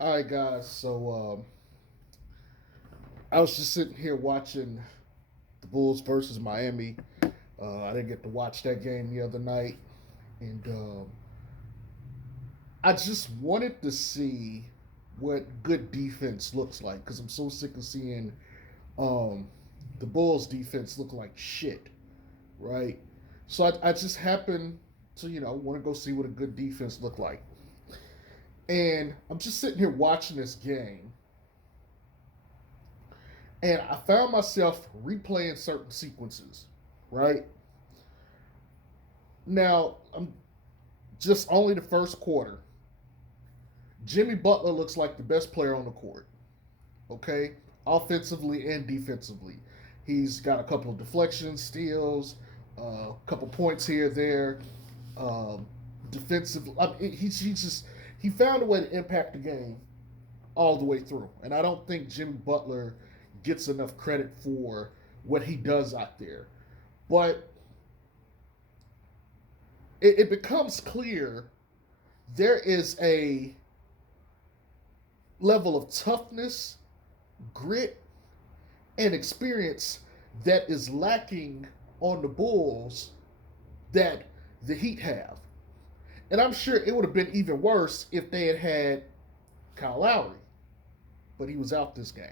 All right, guys. I was just sitting here watching the Bulls versus Miami. I didn't get to watch that game the other night, and I just wanted to see what good defense looks like because I'm so sick of seeing um, the Bulls defense look like shit, right? So I just happen to want to go see what a good defense look like, and I'm just sitting here watching this game, and I found myself replaying certain sequences, right? Now, I'm just only the first quarter. Jimmy Butler looks like the best player on the court, okay? Offensively and defensively. He's got a couple of deflections, steals, a couple points here, there. Um, Defensive, I mean, he found a way to impact the game all the way through. And I don't think Jimmy Butler gets enough credit for what he does out there. But it becomes clear there is a level of toughness, grit, and experience that is lacking on the Bulls that the Heat have. And I'm sure it would have been even worse if they had Kyle Lowry, but he was out this game.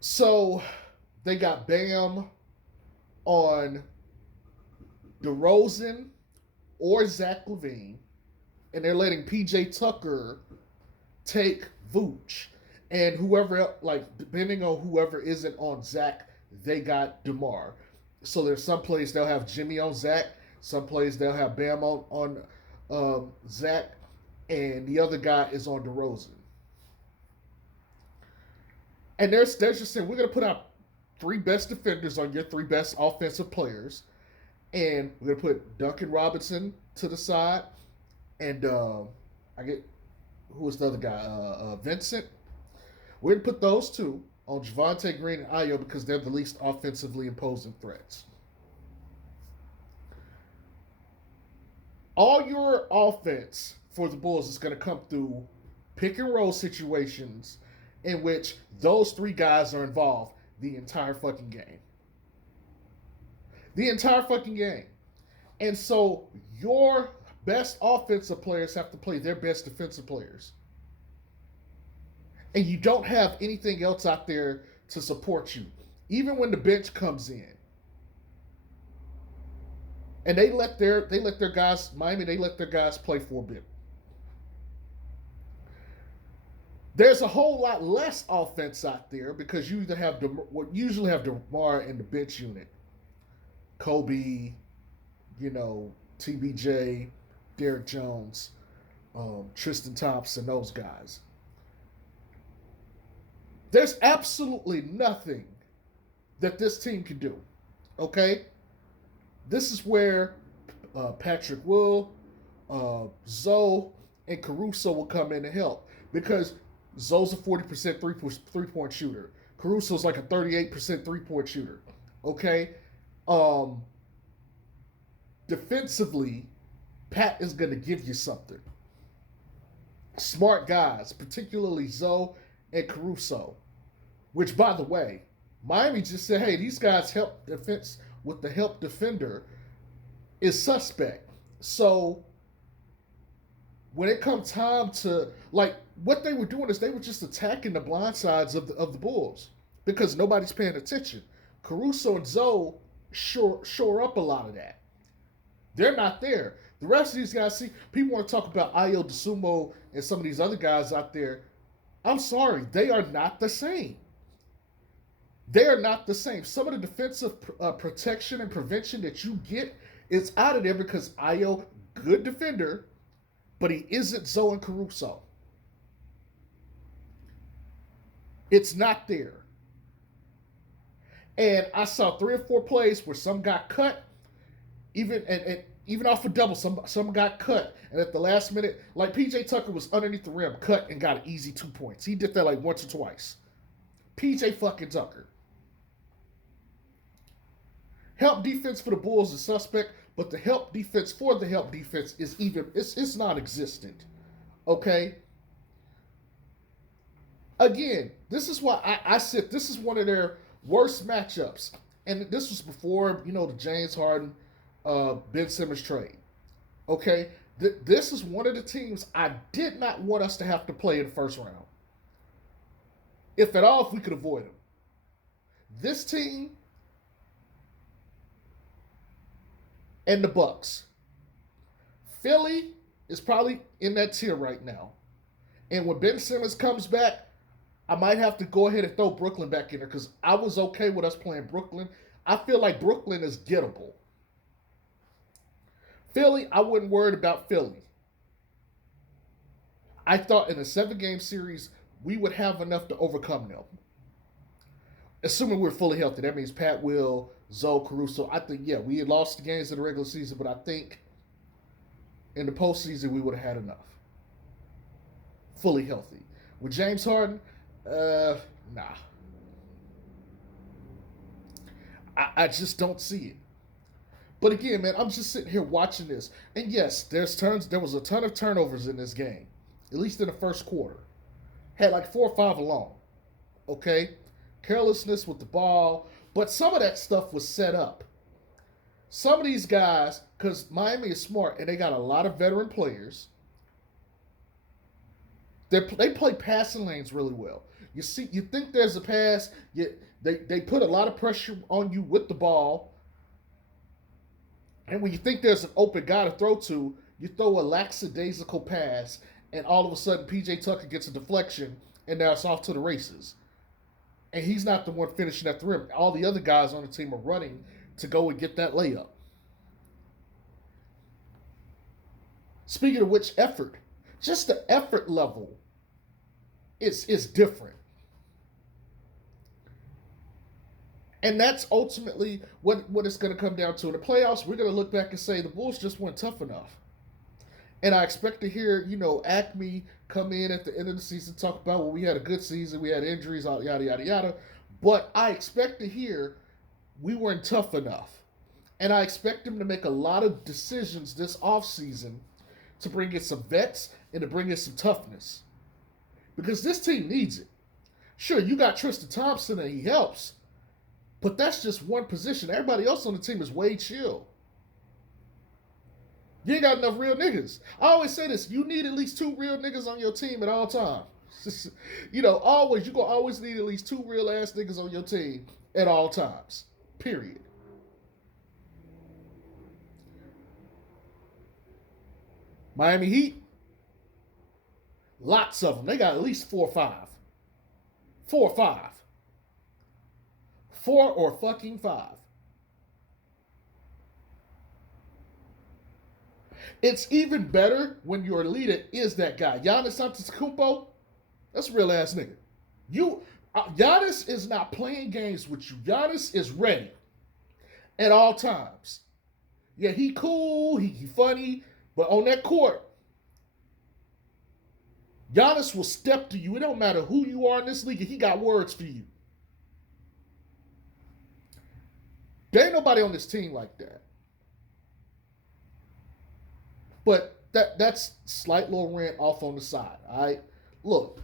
So they got Bam on DeRozan or Zach LaVine, and they're letting PJ Tucker take Vooch. And whoever, like, depending on whoever isn't on Zach, they got DeMar. So there's some plays they'll have Jimmy on Zach, some plays they'll have Bam on Zach, and the other guy is on DeRozan. And they're just saying, we're going to put out three best defenders on your three best offensive players, and we're going to put Duncan Robinson to the side, and I get who was the other guy? Vincent. We're gonna put those two on Javante Green and Ayo because they're the least offensively imposing threats. All your offense for the Bulls is going to come through pick and roll situations in which those three guys are involved the entire fucking game. The entire fucking game. And so your best offensive players have to play their best defensive players. And you don't have anything else out there to support you. Even when the bench comes in. And they let their guys Miami, they let their guys play for a bit. There's a whole lot less offense out there because you either have usually have DeMar in the bench unit. Kobe, TBJ, Derek Jones, Tristan Thompson, those guys. There's absolutely nothing that this team can do. Okay? This is where Patrick Will, Zoe, and Caruso will come in to help because Zoe's a 40% three-point shooter. Caruso's like a 38% three-point shooter. Okay? Um, Defensively, Pat is going to give you something. Smart guys, particularly Zoe and Caruso, which, by the way, Miami just said, hey, these guys help defense with the help defender is suspect. So when it comes time to, like, what they were doing is they were just attacking the blind sides of the Bulls because nobody's paying attention. Caruso and Zoe shore up a lot of that. They're not there. The rest of these guys, see, people want to talk about Ayo DeSumo and some of these other guys out there. I'm sorry, they are not the same. They are not the same. Some of the defensive protection and prevention that you get is out of there because Ayo, good defender, but he isn't Zoe and Caruso. It's not there. And I saw three or four plays where some got cut, and even off a double, some got cut, and at the last minute, like PJ Tucker was underneath the rim, cut and got an easy 2 points. He did that like once or twice. PJ fucking Tucker. Help defense for the Bulls is suspect, but the help defense for the help defense is it's non-existent. Okay. Again, this is why I said this is one of their worst matchups, and this was before the James Harden, Ben Simmons trade. Okay, this is one of the teams I did not want us to have to play in the first round, if at all, if we could avoid them. This team and the Bucks. Philly is probably in that tier right now. And when Ben Simmons comes back, I might have to go ahead and throw Brooklyn back in there because I was okay with us playing Brooklyn. I feel like Brooklyn is gettable. Philly, I wasn't worried about Philly. I thought in a 7-game series, we would have enough to overcome them. Assuming we're fully healthy. That means Pat Will, Zoe, Caruso. I think, yeah, we had lost the games in the regular season, but I think in the postseason, we would have had enough. Fully healthy. With James Harden, nah. I just don't see it. But again, man, I'm just sitting here watching this. And yes, there was a ton of turnovers in this game. At least in the first quarter. Had like 4 or 5 alone. Okay? Carelessness with the ball. But some of that stuff was set up. Some of these guys, because Miami is smart and they got a lot of veteran players, they play passing lanes really well. You think there's a pass, they put a lot of pressure on you with the ball, and when you think there's an open guy to throw to, you throw a lackadaisical pass, and all of a sudden PJ Tucker gets a deflection, and now it's off to the races. And he's not the one finishing at the rim. All the other guys on the team are running to go and get that layup. Speaking of which, effort. Just the effort level is different. And that's ultimately what it's going to come down to. In the playoffs, we're going to look back and say the Bulls just weren't tough enough. And I expect to hear, Acme come in at the end of the season, talk about, well, we had a good season, we had injuries, yada, yada, yada. But I expect to hear we weren't tough enough. And I expect them to make a lot of decisions this offseason to bring in some vets and to bring in some toughness. Because this team needs it. Sure, you got Tristan Thompson and he helps. But that's just one position. Everybody else on the team is way chill. You ain't got enough real niggas. I always say this. You need at least 2 real niggas on your team at all times. You're going to always need at least 2 real ass niggas on your team at all times. Period. Miami Heat. Lots of them. They got at least 4 or 5. 4 or 5. 4 or fucking 5. It's even better when your leader is that guy. Giannis Antetokounmpo, that's a real ass nigga. Giannis is not playing games with you. Giannis is ready at all times. Yeah, he cool, he funny, but on that court, Giannis will step to you. It don't matter who you are in this league, he got words for you. There ain't nobody on this team like that. But that's slight little rant off on the side. All right, look.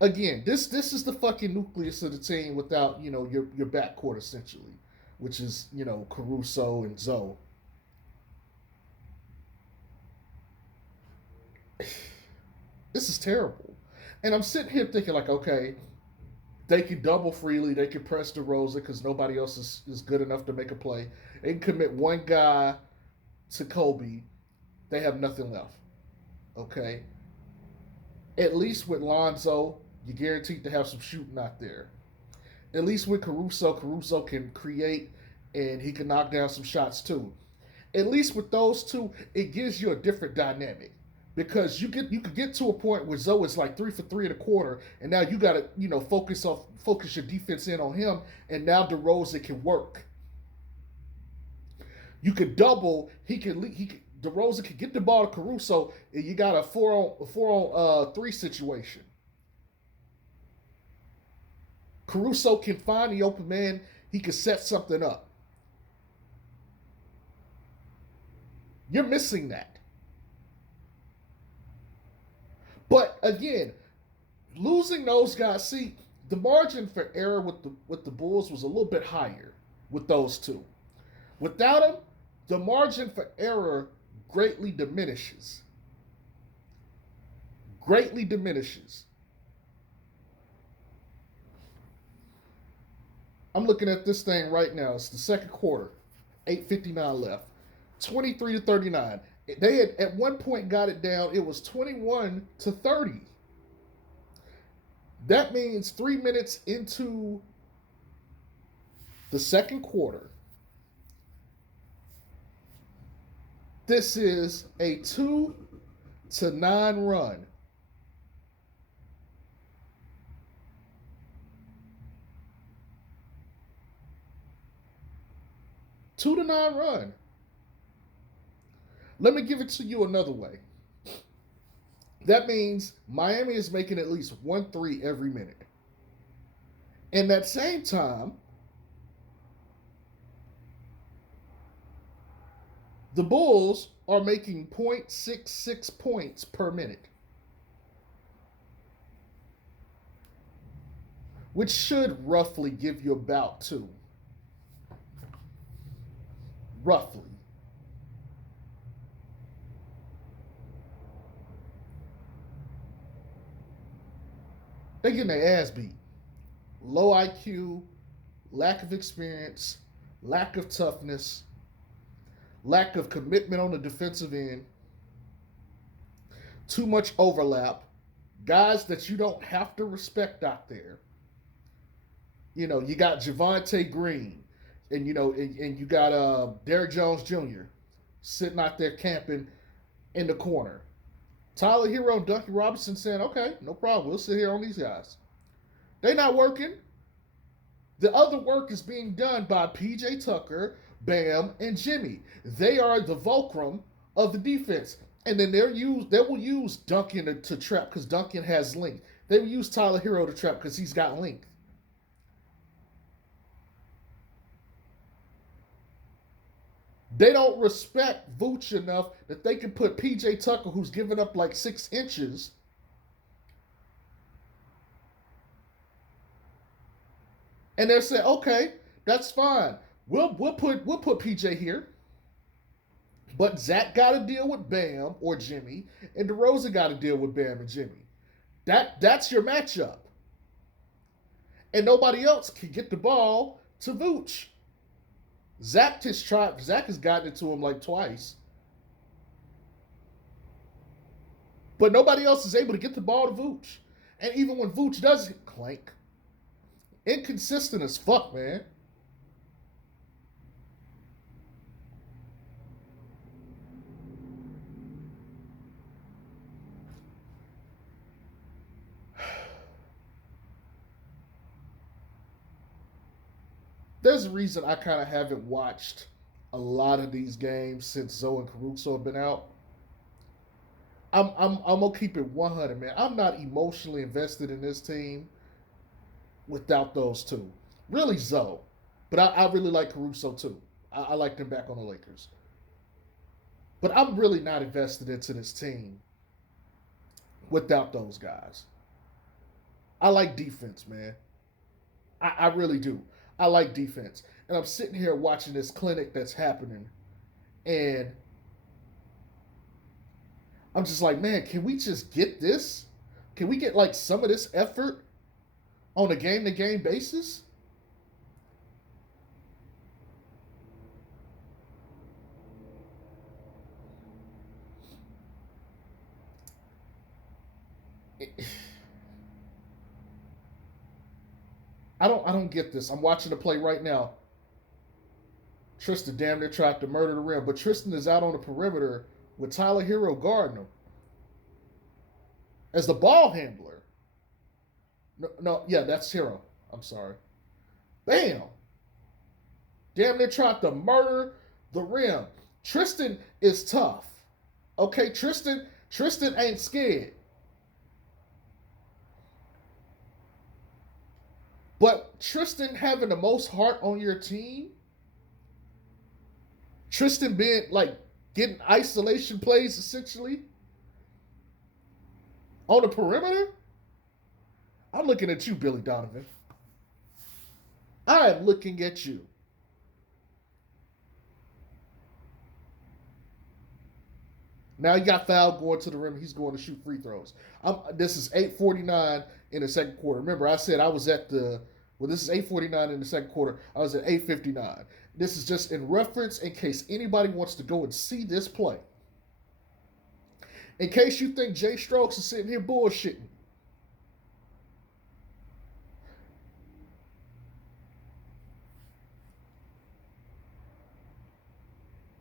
Again, this is the fucking nucleus of the team without your backcourt essentially, which is Caruso and Zoe. This is terrible, and I'm sitting here thinking like, okay, they can double freely, they can press DeRozan because nobody else is good enough to make a play. They can commit one guy to Kobe, they have nothing left. Okay? At least with Lonzo, you're guaranteed to have some shooting out there. At least with Caruso can create and he can knock down some shots too. At least with those two, it gives you a different dynamic. Because you could get to a point where Zoe is like 3 for 3 in a quarter, and now you gotta, focus your defense in on him, and now DeRozan can work. You could double. DeRozan can get the ball to Caruso, and you got a 4-on-3 situation. Caruso can find the open man. He can set something up. You're missing that. But again, losing those guys, see, the margin for error with the Bulls was a little bit higher with those two. Without them, the margin for error greatly diminishes. Greatly diminishes. I'm looking at this thing right now. It's the second quarter, 8:59 left, 23-39. They had at one point got it down. It was 21-30. That means 3 minutes into the second quarter, this is a 2-9 run. Two to nine run. Let me give it to you another way. That means Miami is making at least 1 3 every minute. In that same time, the Bulls are making 0.66 points per minute, which should roughly give you about 2. Roughly. They getting their ass beat. Low IQ, lack of experience, lack of toughness, lack of commitment on the defensive end, too much overlap, guys that you don't have to respect out there. You got Javonte Green, and you got Derrick Jones Jr. sitting out there camping in the corner. Tyler Hero and Duncan Robinson saying, okay, no problem. We'll sit here on these guys. They not working. The other work is being done by PJ Tucker, Bam, and Jimmy. They are the fulcrum of the defense. And then they will use Duncan to trap because Duncan has length. They will use Tyler Hero to trap because he's got length. They don't respect Vooch enough that they can put PJ Tucker, who's giving up like 6 inches, and they're saying, okay, that's fine. We'll put PJ here. But Zach got to deal with Bam or Jimmy, and DeRozan got to deal with Bam and Jimmy. That's your matchup. And nobody else can get the ball to Vooch. Zach has gotten it to him like twice. But nobody else is able to get the ball to Vooch. And even when Vooch does it, clank. Inconsistent as fuck, man. There's a reason I kind of haven't watched a lot of these games since Zoe and Caruso have been out. I'm gonna keep it 100, man. I'm not emotionally invested in this team without those two. Really, Zoe, but I really like Caruso too. I like them back on the Lakers, but I'm really not invested into this team without those guys. I like defense, man. I really do. I like defense, and I'm sitting here watching this clinic that's happening, and I'm just like, man, can we just get this? Can we get like some of this effort on a game to game basis? I don't get this. I'm watching the play right now. Tristan damn near tried to murder the rim, but Tristan is out on the perimeter with Tyler Hero guarding him as the ball handler. No, yeah, that's Hero. I'm sorry. Bam! Damn near tried to murder the rim. Tristan is tough. Okay, Tristan ain't scared. But Tristan having the most heart on your team, Tristan being like getting isolation plays essentially, On the perimeter, I'm looking at you, Billy Donovan. I am looking at you. Now he got fouled going to the rim. He's going to shoot free throws. This is 8:49 in the second quarter. Remember, I said I was at the. Well, this is 8:49 in the second quarter. I was at 8:59. This is just in reference in case anybody wants to go and see this play. In case you think Jay Strokes is sitting here bullshitting.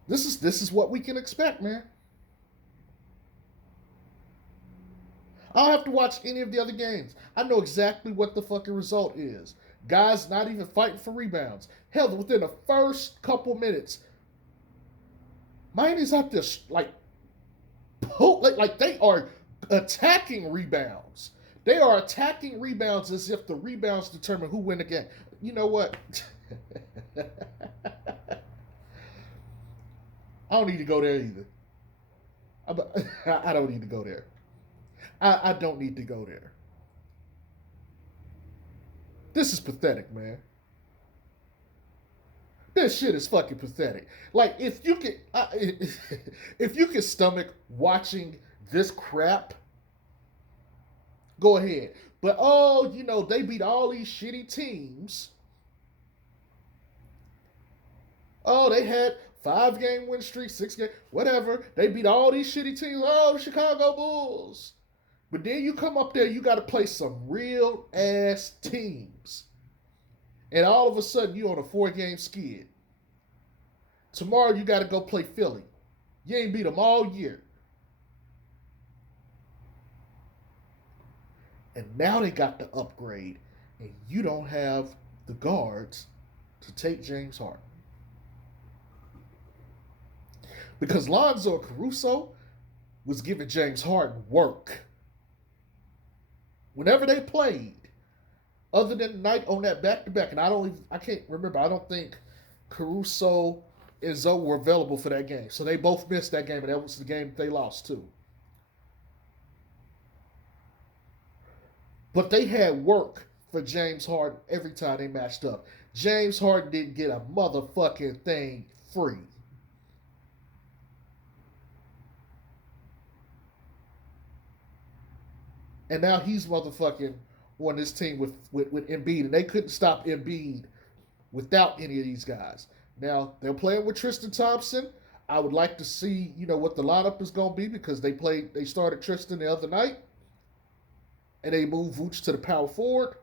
This is what we can expect, man. I don't have to watch any of the other games. I know exactly what the fucking result is. Guys not even fighting for rebounds. Hell, within the first couple minutes, Miami's out there like they are attacking rebounds. They are attacking rebounds as if the rebounds determine who win the game. You know what? I don't need to go there either. I don't need to go there. I don't need to go there. This is pathetic, man. This shit is fucking pathetic. Like if you can, if you can stomach watching this crap, go ahead. But oh, they beat all these shitty teams. Oh, they had 5-game win streak, 6-game, whatever. They beat all these shitty teams. Oh, the Chicago Bulls. But then you come up there, you got to play some real ass teams. And all of a sudden, you on a 4-game skid. Tomorrow, you got to go play Philly. You ain't beat them all year. And now they got the upgrade. And you don't have the guards to take James Harden. Because Lonzo Caruso was giving James Harden work. Whenever they played, other than the night on that back-to-back, and I can't remember, I don't think Caruso and Zoe were available for that game. So they both missed that game, and that was the game they lost too. But they had work for James Harden every time they matched up. James Harden didn't get a motherfucking thing free. And now he's motherfucking on this team with Embiid. And they couldn't stop Embiid without any of these guys. Now, they're playing with Tristan Thompson. I would like to see, what the lineup is going to be because they started Tristan the other night. And they moved Vooch to the power forward.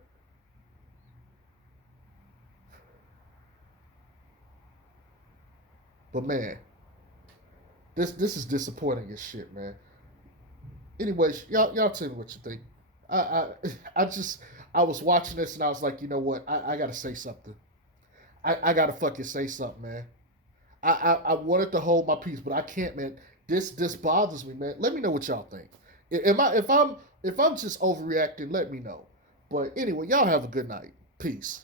But, man, this is disappointing as shit, man. Anyways, y'all tell me what you think. I was watching this and I was like, you know what? I gotta say something. I gotta fucking say something, man. I wanted to hold my peace, but I can't, man. This bothers me, man. Let me know what y'all think. If I'm just overreacting, let me know. But anyway, y'all have a good night. Peace.